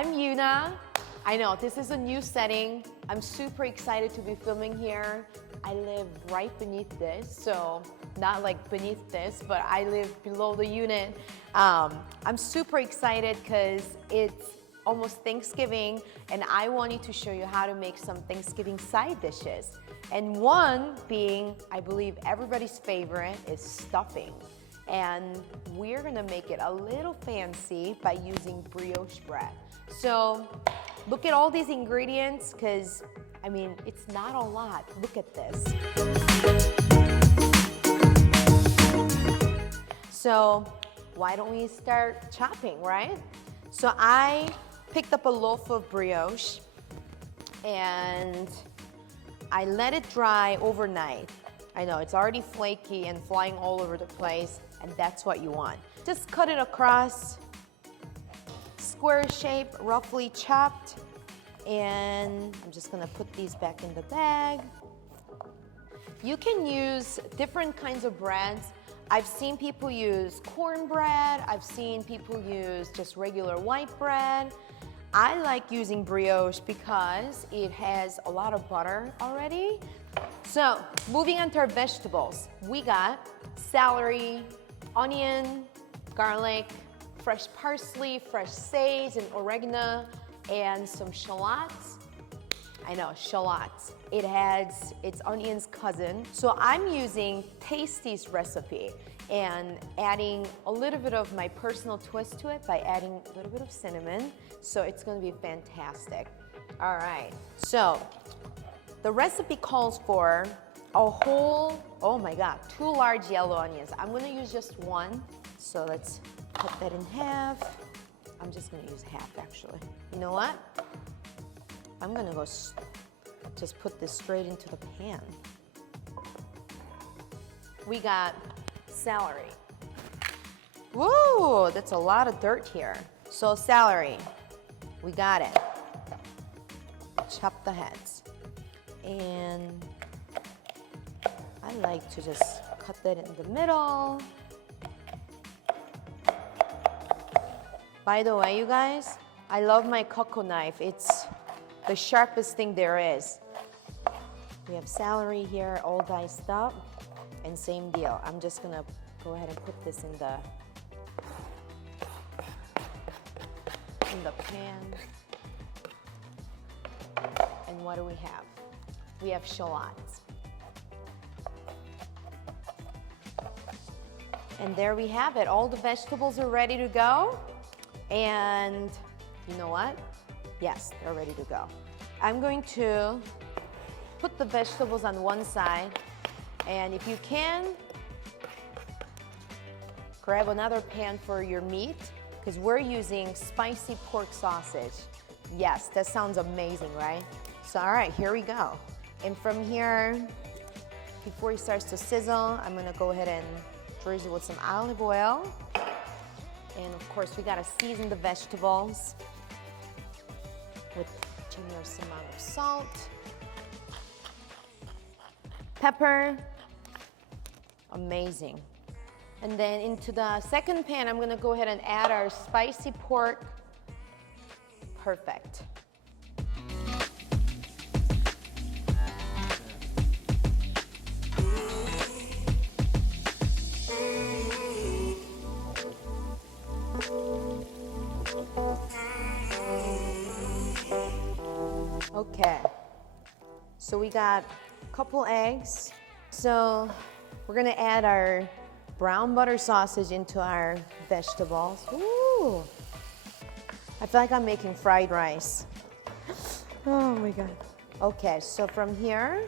I'm Yuna. I know this is a new setting. I'm super excited to be filming here. I live right beneath this, so not like beneath this, but I live below the unit. I'm super excited because it's almost Thanksgiving and I wanted to show you how to make some Thanksgiving side dishes. And one being, I believe everybody's favorite, is stuffing. And we're gonna make it a little fancy by using brioche bread. So look at all these ingredients, because I mean, it's not a lot. Look at this. So why don't we start chopping, right? So I picked up a loaf of brioche and I let it dry overnight. I know it's already flaky and flying all over the place, and that's what you want. Just cut it across, square shape, roughly chopped, and I'm just gonna put these back in the bag. You can use different kinds of breads. I've seen people use cornbread, I've seen people use just regular white bread. I like using brioche because it has a lot of butter already. So, moving on to our vegetables. We got celery, onion, garlic, fresh parsley, fresh sage and oregano, and some shallots. I know, shallots. It's onion's cousin. So I'm using Tasty's recipe and adding a little bit of my personal twist to it by adding a little bit of cinnamon. So it's gonna be fantastic. All right, so the recipe calls for a whole, oh my God, 2 large yellow onions. I'm gonna use just 1. So let's cut that in half. I'm just gonna use half actually. You know what? I'm gonna go just put this straight into the pan. We got celery. Whoa, that's a lot of dirt here. So celery, we got it. Chop the heads. And I like to just cut that in the middle. By the way, you guys, I love my cocoa knife. It's the sharpest thing there is. We have celery here, all diced up, and same deal. I'm just gonna go ahead and put this in the pan. And what do we have? We have shallots. And there we have it. All the vegetables are ready to go. And you know what? Yes, they're ready to go. I'm going to put the vegetables on one side. And if you can, grab another pan for your meat, because we're using spicy pork sausage. Yes, that sounds amazing, right? So, all right, here we go. And from here, before it starts to sizzle, I'm gonna go ahead and drizzle with some olive oil. And of course, we gotta season the vegetables with a generous amount of salt, pepper, amazing. And then into the second pan, I'm gonna go ahead and add our spicy pork. Perfect. Okay, so we got a couple eggs. So we're gonna add our brown butter sausage into our vegetables. Ooh, I feel like I'm making fried rice. Oh my God. Okay, so from here,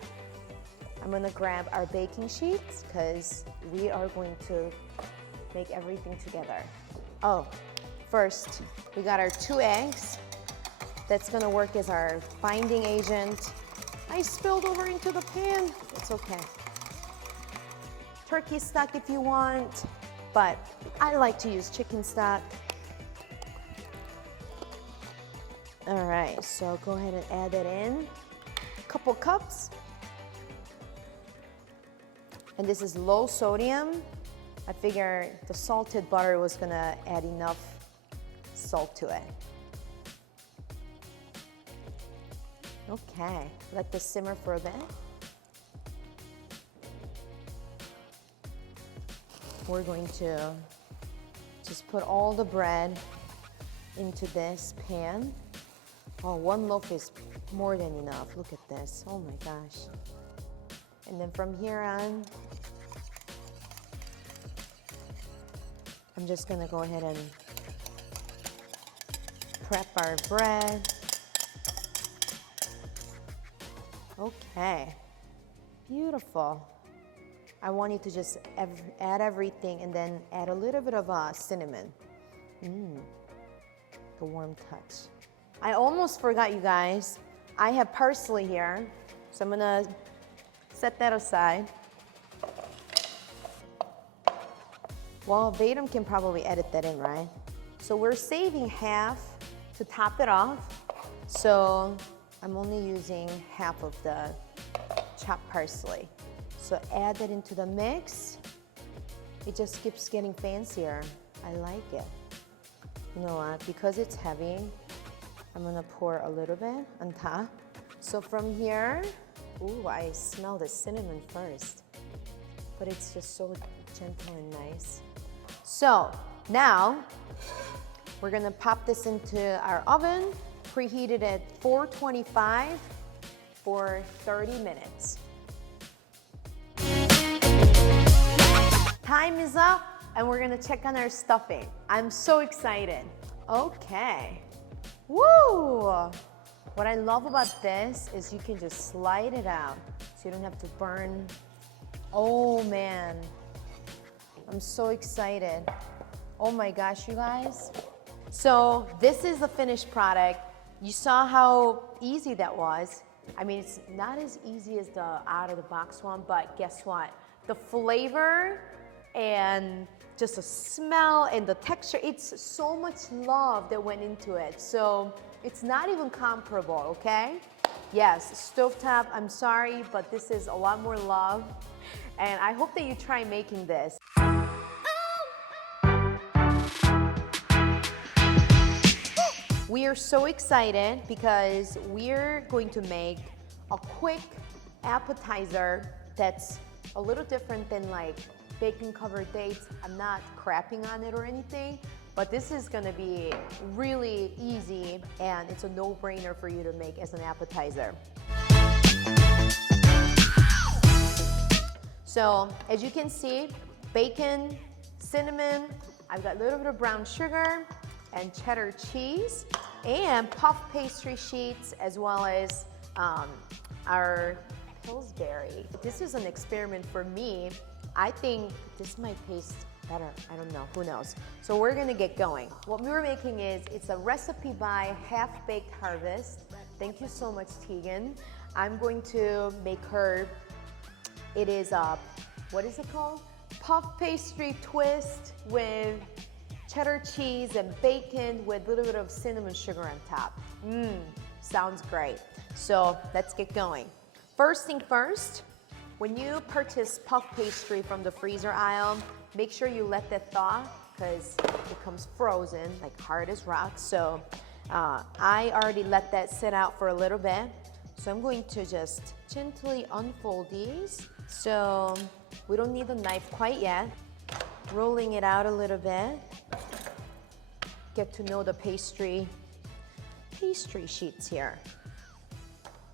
I'm gonna grab our baking sheets because we are going to make everything together. Oh, first, we got our 2 eggs. That's gonna work as our binding agent. I spilled over into the pan. It's okay. Turkey stock if you want, but I like to use chicken stock. All right, so go ahead and add that in. A couple cups. And this is low sodium. I figure the salted butter was gonna add enough salt to it. Okay, let this simmer for a bit. We're going to just put all the bread into this pan. Oh, one loaf is more than enough. Look at this. Oh my gosh. And then from here on, I'm just gonna go ahead and prep our bread. Okay, beautiful. I want you to just add everything and then add a little bit of cinnamon. A warm touch. I almost forgot, you guys. I have parsley here, so I'm gonna set that aside. Well, Vadim can probably edit that in, right? So we're saving half to top it off. So I'm only using half of the chopped parsley. So add that into the mix. It just keeps getting fancier. I like it. You know what? Because it's heavy, I'm gonna pour a little bit on top. So from here, ooh, I smell the cinnamon first. But it's just so gentle and nice. So now we're gonna pop this into our oven, preheated at 425 for 30 minutes. Time is up and we're gonna check on our stuffing. I'm so excited. Okay. Woo! What I love about this is you can just slide it out so you don't have to burn. Oh man, I'm so excited. Oh my gosh, you guys. So this is the finished product. You saw how easy that was. I mean, it's not as easy as the out of the box one, but guess what? The flavor and just the smell and the texture, it's so much love that went into it. So it's not even comparable, okay? Yes, stovetop, I'm sorry, but this is a lot more love. And I hope that you try making this. We are so excited because we're going to make a quick appetizer that's a little different than like bacon covered dates. I'm not crapping on it or anything, but this is gonna be really easy and it's a no-brainer for you to make as an appetizer. So as you can see, bacon, cinnamon, I've got a little bit of brown sugar and cheddar cheese and puff pastry sheets, as well as our Pillsbury. This is an experiment for me. I think this might taste better. I don't know, who knows? So we're gonna get going. What we were making is, it's a recipe by Half Baked Harvest. Thank you so much, Tegan. I'm going to make her, it is a, what is it called? Puff pastry twist with cheddar cheese and bacon with a little bit of cinnamon sugar on top. Sounds great. So let's get going. First thing first, when you purchase puff pastry from the freezer aisle, make sure you let that thaw because it comes frozen, like hard as rock. So I already let that sit out for a little bit. So I'm going to just gently unfold these. So we don't need a knife quite yet. Rolling it out a little bit. Get to know the pastry sheets here.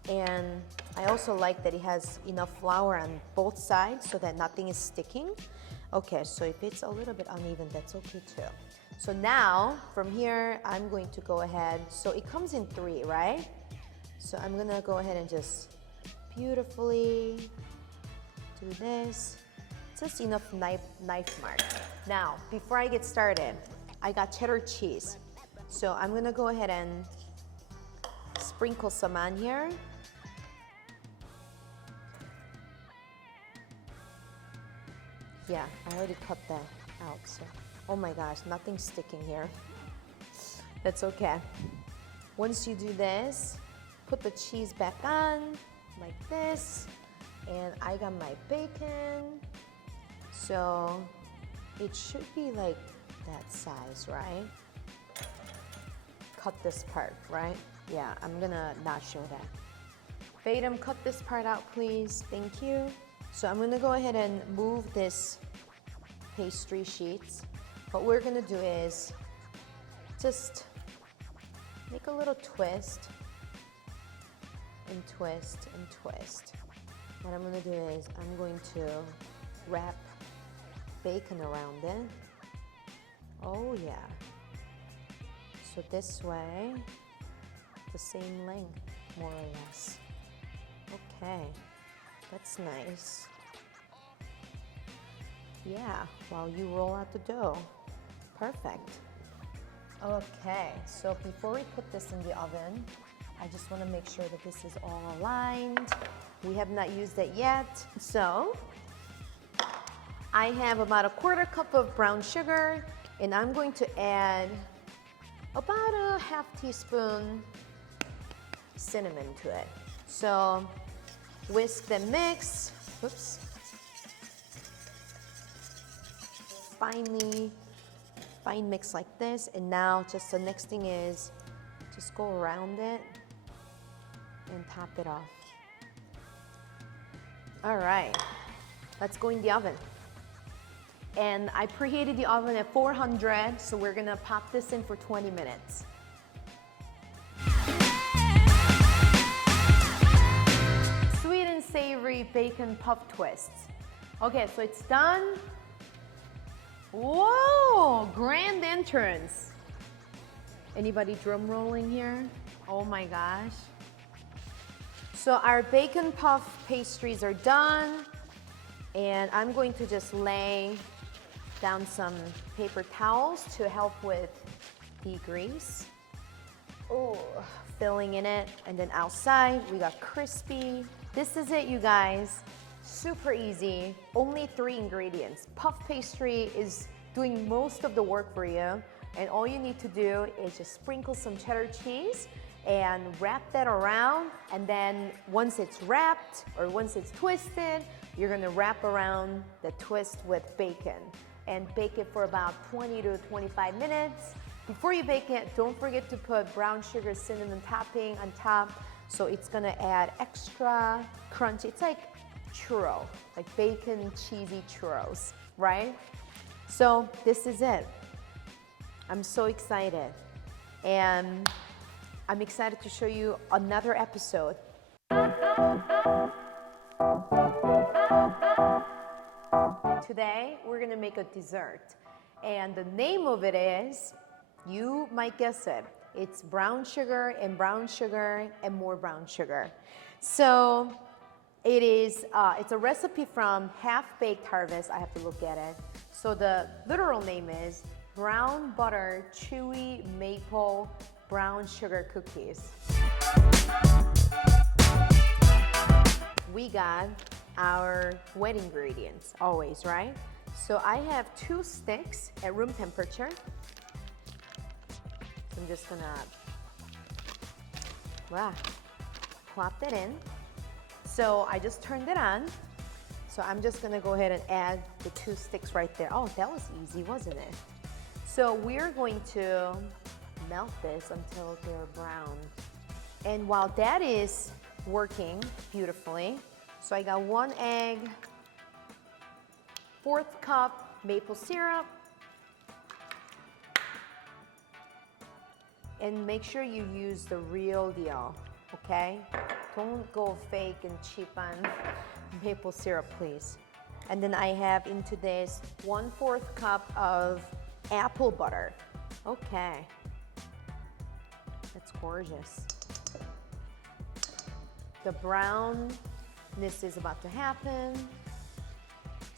And I also like that it has enough flour on both sides so that nothing is sticking. Okay, so if it's a little bit uneven, that's okay too. So now, from here, I'm going to go ahead. So it comes in 3, right? So I'm gonna go ahead and just beautifully do this. Just enough knife mark. Now, before I get started, I got cheddar cheese. So I'm gonna go ahead and sprinkle some on here. Yeah, I already cut that out, so. Oh my gosh, nothing's sticking here. That's okay. Once you do this, put the cheese back on, like this. And I got my bacon. So it should be like that size, right? Cut this part, right? Yeah, I'm gonna not show that. Vadim, cut this part out, please. Thank you. So I'm gonna go ahead and move this pastry sheets. What we're gonna do is just make a little twist and twist and twist. What I'm gonna do is I'm going to wrap bacon around it. Oh yeah. So this way, the same length, more or less. Okay, that's nice. Yeah, while you roll out the dough. Perfect. Okay, so before we put this in the oven, I just want to make sure that this is all aligned. We have not used it yet. So I have about a 1/4 cup of brown sugar, and I'm going to add about a 1/2 teaspoon cinnamon to it. So whisk then mix. Oops. Fine mix like this. And now just the next thing is just go around it and top it off. All right, let's go in the oven. And I preheated the oven at 400, so we're gonna pop this in for 20 minutes. Sweet and savory bacon puff twists. Okay, so it's done. Whoa, grand entrance. Anybody drum rolling here? Oh my gosh. So our bacon puff pastries are done, and I'm going to just lay down some paper towels to help with the grease. Oh, filling in it, and then outside we got crispy. This is it, you guys. Super easy, only 3 ingredients. Puff pastry is doing most of the work for you, and all you need to do is just sprinkle some cheddar cheese and wrap that around, and then once it's wrapped or once it's twisted, you're gonna wrap around the twist with bacon and bake it for about 20 to 25 minutes. Before you bake it, don't forget to put brown sugar cinnamon topping on top, so it's gonna add extra crunch. It's like churro, like bacon cheesy churros, right? So this is it. I'm so excited, and I'm excited to show you another episode. Today we're gonna make a dessert, and the name of it is, you might guess it, it's brown sugar and more brown sugar. So it is, it's a recipe from Half Baked Harvest. I have to look at it. So the literal name is brown butter chewy maple brown sugar cookies. We got our wet ingredients, always, right? So I have 2 sticks at room temperature. So I'm just gonna, plop that in. So I just turned it on. So I'm just gonna go ahead and add the 2 sticks right there. Oh, that was easy, wasn't it? So we're going to melt this until they're brown. And while that is working beautifully, so I got 1 egg, 1/4 cup maple syrup, and make sure you use the real deal, okay? Don't go fake and cheap on maple syrup, please. And then I have into this 1/4 cup of apple butter. Okay, that's gorgeous. The brownness is about to happen.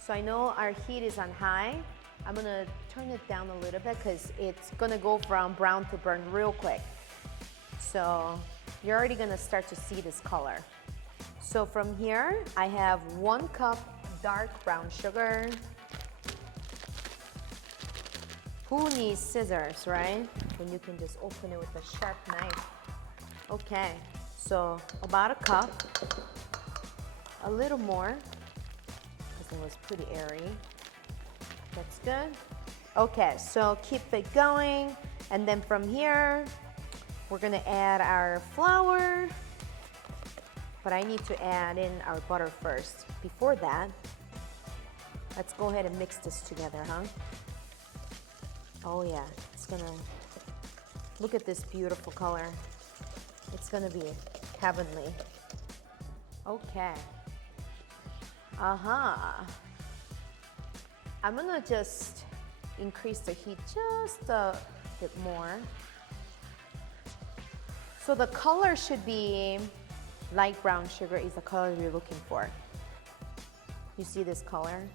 So I know our heat is on high. I'm gonna turn it down a little bit because it's gonna go from brown to burn real quick. So you're already gonna start to see this color. So from here, I have 1 cup dark brown sugar. Who needs scissors, right? When you can just open it with a sharp knife. Okay, so about 1 cup, a little more, because it was pretty airy. That's good. Okay, so keep it going. And then from here, we're gonna add our flour. but I need to add in our butter first. Before that, let's go ahead and mix this together, huh? Oh yeah, it's gonna, look at this beautiful color. It's gonna be heavenly. Okay. I'm gonna just increase the heat just a bit more. So the color should be light brown sugar is the color you're looking for. You see this color?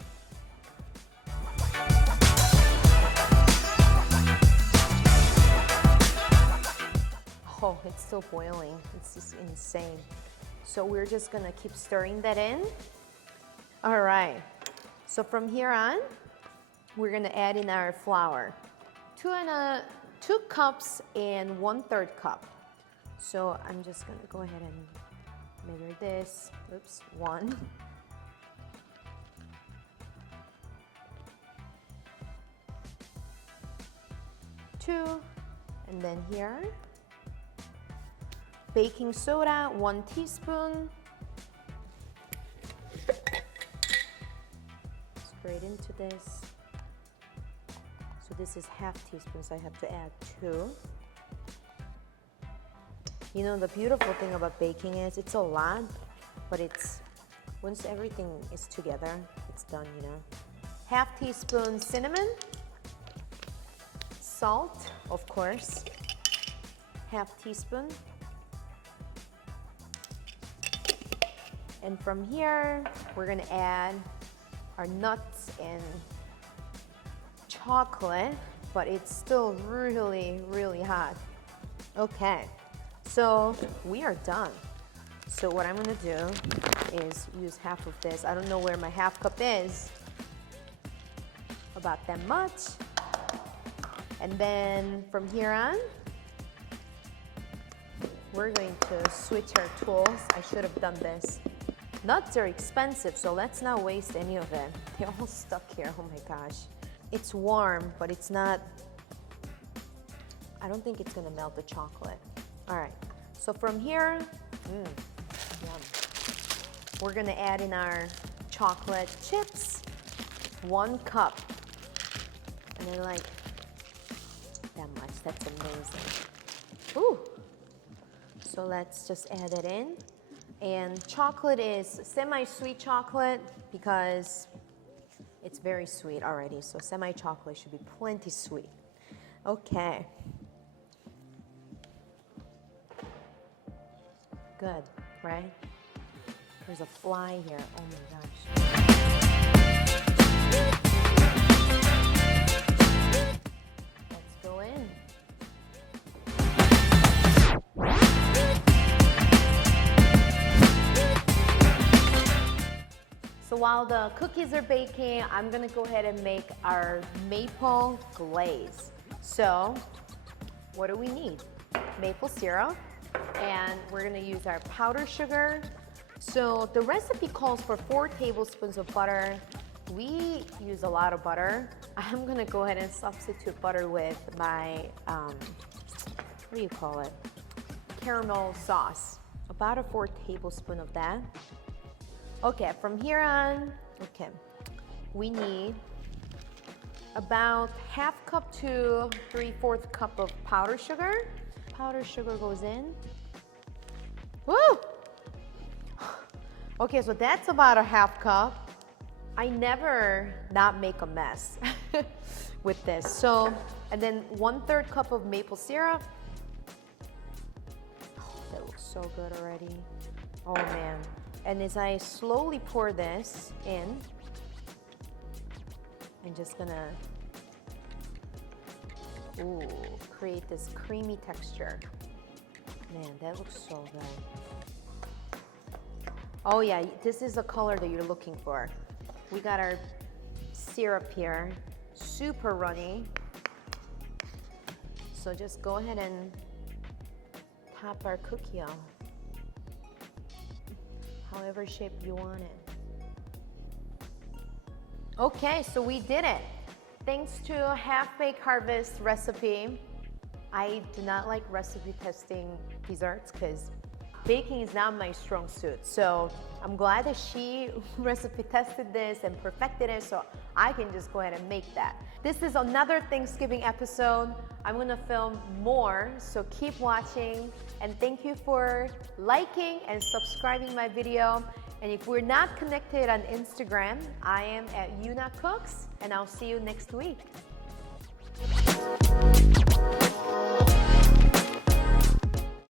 Oh, it's still boiling. It's just insane. So we're just gonna keep stirring that in. All right. So from here on, we're gonna add in our flour. 2 cups and 1/3 cup. So I'm just gonna go ahead and measure this. Oops, 1. Two, and then here, baking soda, 1 teaspoon. Straight into this. So this is 1/2 teaspoon, so I have to add 2. You know, the beautiful thing about baking is it's a lot, but it's, once everything is together, it's done, you know. 1/2 teaspoon cinnamon, salt, of course, 1/2 teaspoon. And from here, we're gonna add our nuts and chocolate, but it's still really, really hot. Okay, so we are done. So what I'm gonna do is use 1/2 of this. I don't know where my 1/2 cup is, about that much. And then from here on, we're going to switch our tools. I should have done this. Nuts are expensive, so let's not waste any of it. They're all stuck here, oh my gosh. It's warm, but it's not, I don't think it's gonna melt the chocolate. All right, so from here, yum. We're gonna add in our chocolate chips, 1 cup. And then like, that much, that's amazing. Ooh. So let's just add it in. And chocolate is semi-sweet chocolate because it's very sweet already. So semi-chocolate should be plenty sweet. Okay. Good, right? There's a fly here, oh my gosh. Let's go in. So while the cookies are baking, I'm gonna go ahead and make our maple glaze. So what do we need? Maple syrup, and we're gonna use our powdered sugar. So the recipe calls for 4 tablespoons of butter. We use a lot of butter. I'm gonna go ahead and substitute butter with my, what do you call it? Caramel sauce. About a 4 tablespoons of that. Okay, from here on, okay, we need about 1/2 cup to 3/4 cup of powdered sugar. Powdered sugar goes in. Woo! Okay, so that's about a 1/2 cup. I never not make a mess with this. So, and then 1/3 cup of maple syrup. Oh, that looks so good already. Oh man. And as I slowly pour this in, I'm just gonna, create this creamy texture. Man, that looks so good. Oh yeah, this is the color that you're looking for. We got our syrup here, super runny. So just go ahead and top our cookie on. However shape you want it. Okay, so we did it. Thanks to Half-Baked Harvest recipe. I do not like recipe testing desserts because baking is not my strong suit. So I'm glad that she recipe tested this and perfected it, so I can just go ahead and make that. This is another Thanksgiving episode. I'm gonna film more, so keep watching. And thank you for liking and subscribing my video. And if we're not connected on Instagram, I am at Yuna Cooks, and I'll see you next week.